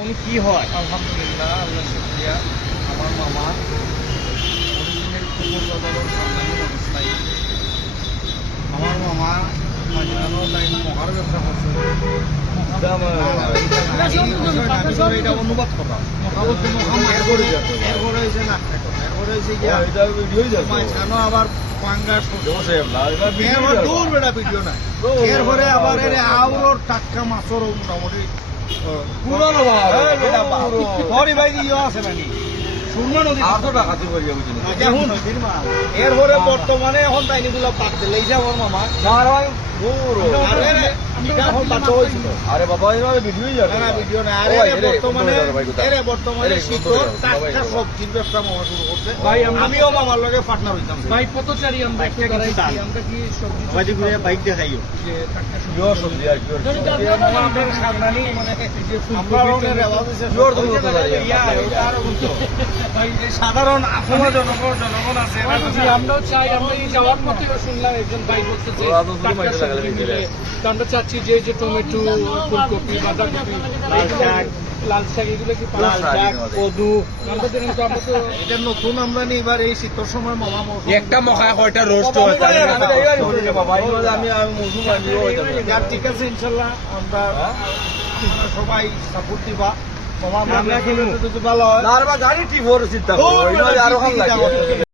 উনি কি হয়? আলহামদুলিল্লাহ, আল্লাহ শুকরিয়া। আমার মামা অরিজিনাল উপজেলার খানদানি মানুষ নাই। আমার মামা মাঝখানেও তাই মহার ব্যবসা করছে। এটা অনুবাদ করা এরপরে হয়েছে না, এরপরে হয়েছে গিয়া মাঝখানেও আবার পাঙ্গা দূর বেড়া ভিডিও নাই। এরপরে আবার এর আউরোর টাটকা মাছর মোটামুটি পুরনো আছে নাকি সুরমা নদী এরপরে বর্তমানে এখন তাইনিগুলো পাক দিলে আমার মামা আরে বাবা ভিডিও ভিডিও নাই। আর বর্তমানে শীতর টাটকা সবজির ব্যবসা মামা শুরু করছে। আমিও মামার লগে পার্টনার হইতাম। ভাই পথচারী আমরা কি সবজি বাইক দেখাইও সবজি আর কি আমাদের খানদানি মানে সাধারণ আসামের জনগণ আছে। আমরাও চাই, আমরা এই যাওয়ার পথে শুনলাম একজন ভাই বলতেছে আমরা চাচ্ছি যে যে টমেটো, ফুলকপি, বাঁধাকপি, লাল শাক এগুলো কি লাল শাক, কদু এটা নতুন আমদানি। এবার এই শীতের সময় মামা একটা মখা কয়টা রোস্ট ঠিক আছে, ইনশাল্লাহ আমরা সবাই সাপোর্ট দিবা। গাড়ি টিভর চিন্তা